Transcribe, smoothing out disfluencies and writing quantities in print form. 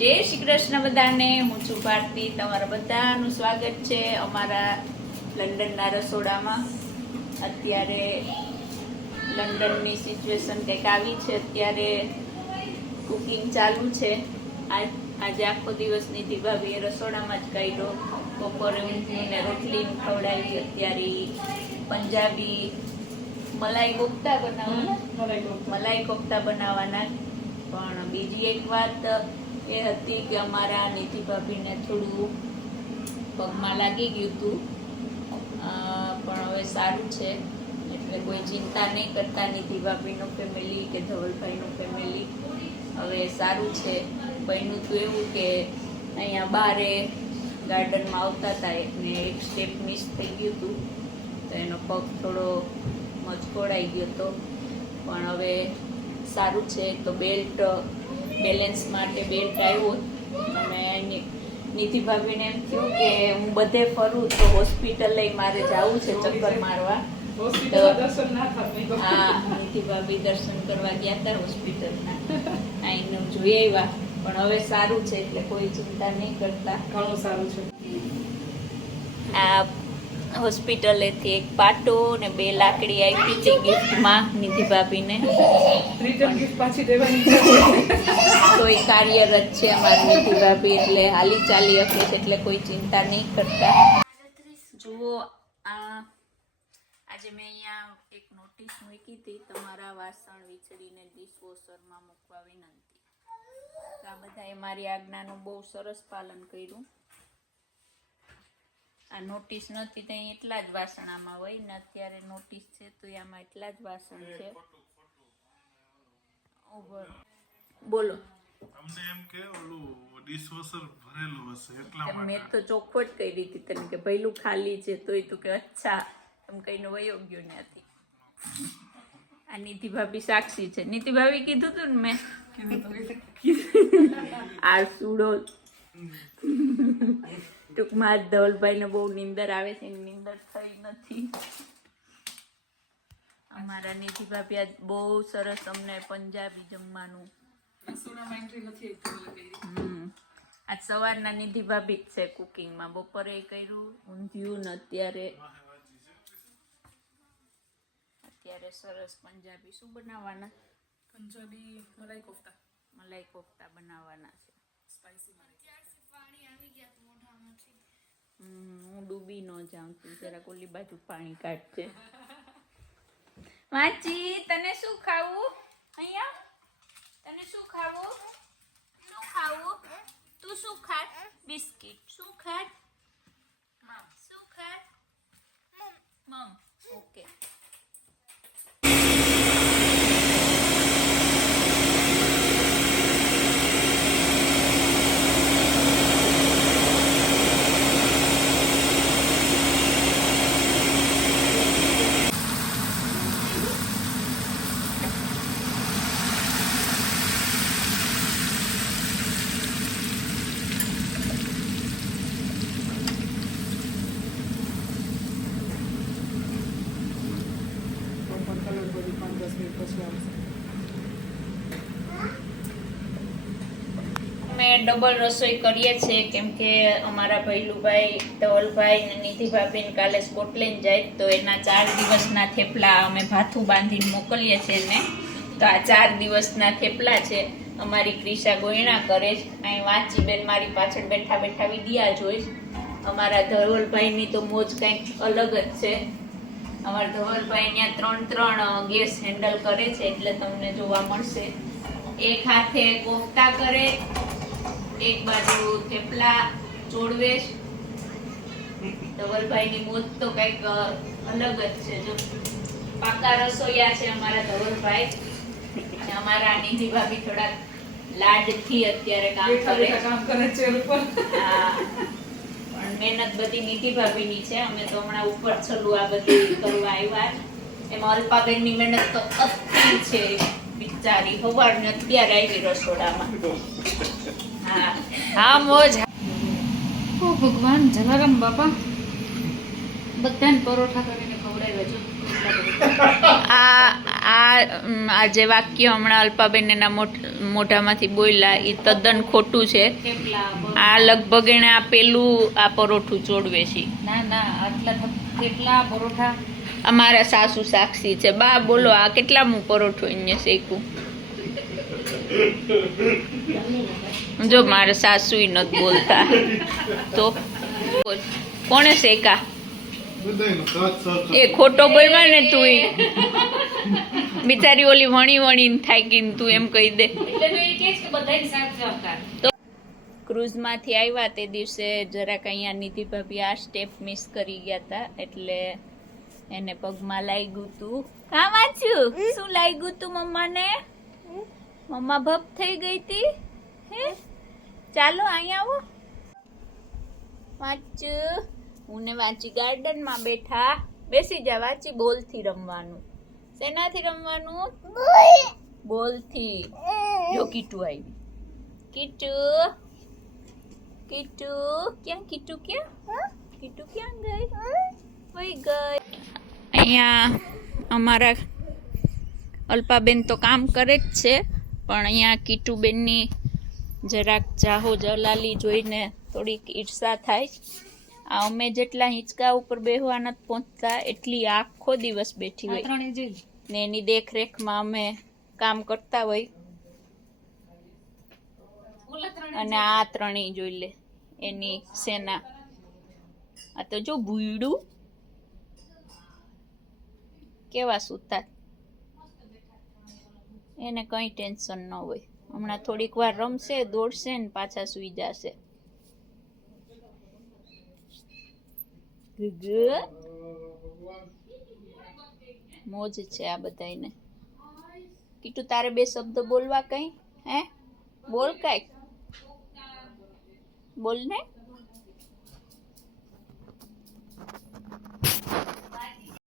જય શ્રી કૃષ્ણ બધાને. હું છું ભારતી. તમારા બધાનું સ્વાગત છે અમારા લંડનના રસોડામાં. અત્યારે લંડનની સિચ્યુએશન કંઈક આવી છે. અત્યારે કુકિંગ ચાલુ છે. આજે આખો દિવસ નિધિ ભાભીએ રસોડામાં જ કાઢ્યો. બપોરે ઊંધિયું ને રોટલી ખવડાવી. અત્યારે પંજાબી મલાઈ કોફતા બનાવવાના. પણ બીજી એક વાત એ હતી કે અમારા નીતિ ભાભીને થોડું પગમાં લાગી ગયું હતું, પણ હવે સારું છે, એટલે કોઈ ચિંતા નહીં કરતા. નીતિ ભાભીનું ફેમિલી કે ધવલભાઈનું ફેમિલી હવે સારું છે. બન્યું તો એવું કે અહીંયા બારે ગાર્ડનમાં આવતા હતા ને એક સ્ટેપ મિસ થઈ ગયું હતું, તો એનો પગ થોડો મચકોડાઈ ગયો હતો, પણ હવે સારું છે. તો બેલેન્સ માટે બેલ્ટ આવ્યો. અને નીતિ ભાભીને એમ થયું કે હું બધે ફરું તો હોસ્પિટલે મારે જવું છે ચક્કર મારવા. હા, નીતિ ભાભી દર્શન કરવા ગયા હતા હોસ્પિટલના, અહીંનું જોઈ આવ્યા. પણ હવે સારું છે, એટલે કોઈ ચિંતા નહીં કરતા. ઘણું સારું છે. આ હોસ્પિટલેથી એક પાટો ને 2 લાકડી આપી હતી ગિફ્ટમાં નીતિ ભાભીને. રિટર્ન ગિફ્ટ પાછી દેવાની તો એ કાર્યરત છે અમારી નીતિ ભાભી, એટલે હાલી ચાલી હશે છે, એટલે કોઈ ચિંતા નહીં કરતા. જુઓ, આજે મેં અહીંયા એક નોટિસ મૂકી હતી, તમારા વાસણ વીછળીને ડિશવોશરમાં મૂકવા વિનંતી. તો આ બધાએ મારી આજ્ઞાનું બહુ સરસ પાલન કર્યું. આ નોટિસ નહોતી તો એટલા જ વાસણ આમાં હોય ને, અત્યારે નોટિસ છે તો આમાં એટલા જ વાસણ છે. બોલો. અમને એમ કે ઓલું ડિશવોશર ભરેલું હશે એટલા માટે. મેં તો ચોખ્ખોટ કહી દીધી તને કે ભઈલું ખાલી છે, તોય તું કે અચ્છા એમ કહીને વયો ગયો ત્યાંથી. આ નીતિ ભાભી સાક્ષી છે. નીતિ ભાભી કીધું તું ને મેં આ સુડો ટૂંકમાં ધવલભાઈને બહુ નીંદર આવે છે, નીંદર થઈ નથી. અમારા નીતિ ભાભી આજ બહુ સરસ અમને પંજાબી જમવાનું. આજ સવારના નીતિ ભાભી જ છે કુકિંગમાં. બપોરે કર્યું ઊંધિયું ને અત્યારે સરસ પંજાબી શું બનાવવાના? પંજાબી મલાઈ કોફતા બનાવવાના છે. સ્પાઈસી મલાઈ. હું ડૂબી ન જાઉં છું, જરા ઓલી બાજુ પાણી કાઢશે. વાંચી, તને શું ખાવું? અહીંયા તને શું ખાવું? શું ખાવું? તું શું ખાત? બિસ્કિટ. શું ખાત? શું ખાત? મમ. ઓકે. અમે ડબલ રસોઈ કરીએ છીએ, કેમ કે અમારા ભૈલુભાઈ ધવલભાઈ ને નીતિ ભાભીને કાલે સ્કોટલેન્ડ જાય, તો એના 4 દિવસના થેપલા અમે ભાથું બાંધીને મોકલીએ છીએ ને. તો આ 4 દિવસના થેપલા છે. અમારી ક્રિશા ગોયણા કરે છે. અહીં વાંચી બેન મારી પાછળ બેઠા બેઠા વિડિયા જોઈ. અમારા ધવલભાઈની તો મોજ કંઈક અલગ જ છે. અમારા ધવલભાઈ ત્યાં 3 ગેસ હેન્ડલ કરે છે, એટલે તમને જોવા મળશે. એક હાથે કોફતા કરે, એક બાજુ થેપલા ચોળવેશ. ધવલભાઈની મોજ તો કંઈક અલગ જ છે. જો પાકા રસોઈયા છે અમારા ધવલભાઈ. અમારા નિધિ ભાભી થોડા લાડથી અત્યારે કામ કરે છે. હા, પણ મહેનત બધી નીતિ ભાભીની છે. અમે તો હમણાં ઉપર છલું આ બધું કરવા આવ્યા. એમાં અલ્પાબેનની મહેનત તો અતિ છે, બિચારી સવારને અત્યારે આવી રસોડામાં. હા હા, મોજ. ઓ ભગવાન, જલારામ બાપા બધાને પરોઠા કરીને ખવડાવ્યા છે. આ જે વાક્ય હમણાં અલ્પાબેન એના મોઢામાંથી બોલ્યા એ તદ્દન ખોટું છે. આ લગભગ એને આ પેલું આ પરોઠું ચોડવે છે. ના ના આટલા કેટલા પરોઠા અમારા સાસુ સાક્ષી છે. બા બોલો આ કેટલામું પરોઠું અહીંયા શેકું? જો મારા સાસુ નથી બોલતા તો બોલ. કોણે શેકા? એ ખોટો બોલવા ને તું. બિચારી ઓલી વણી વણીને થાકીને તું એમ કહી દે. તો ક્રૂઝમાંથી આવ્યા તે દિવસે જરાક અહીંયા નિધિ ભાભી આ સ્ટેપ મિસ કરી ગયા હતા એટલે એને પગમાં લાગ્યું તું. કાં વાંચ્યું? શું લાગ્યું તું મમ્માને? મમ્મા ભપ થઈ ગઈ હતી. હે ચાલો અહીંયા આવો. વાંચ્યું? હું ને વાંચી ગાર્ડનમાં બેઠા. બેસી જા વાંચી. બોલથી રમવાનું. શેનાથી રમવાનું? બોલથી. જો કીટુ આવી. કીટુ કીટુ ક્યાં? કીટુ ક્યાં? કીટુ ક્યાં ગઈ? વઈ ગઈ. અહીંયા અમારા અલ્પાબેન તો કામ કરે જ છે પણ અહીંયા કીટુબેનની જરાક જાહો જલાલી જોઈને થોડીક ઈર્ષા થાય. આ અમે જેટલા હિંચકા ઉપર બેહવા નથી પહોંચતા એટલી આખો દિવસ બેઠી હોય ને એની દેખરેખમાં અમે કામ કરતા હોય. અને આ ત્રણેય જોઈ લે એની સેના. આ તો જો ભૂયડું કેવા સુતા. એને કંઈ ટેન્શન ન હોય. હમણાં થોડીક વાર રમશે, દોડશે ને પાછા સૂઈ જશે. મોજ છે આ બધાને. કીટુ તારે બે શબ્દ બોલવા કઈ? હે બોલ કાંઈક બોલ ને.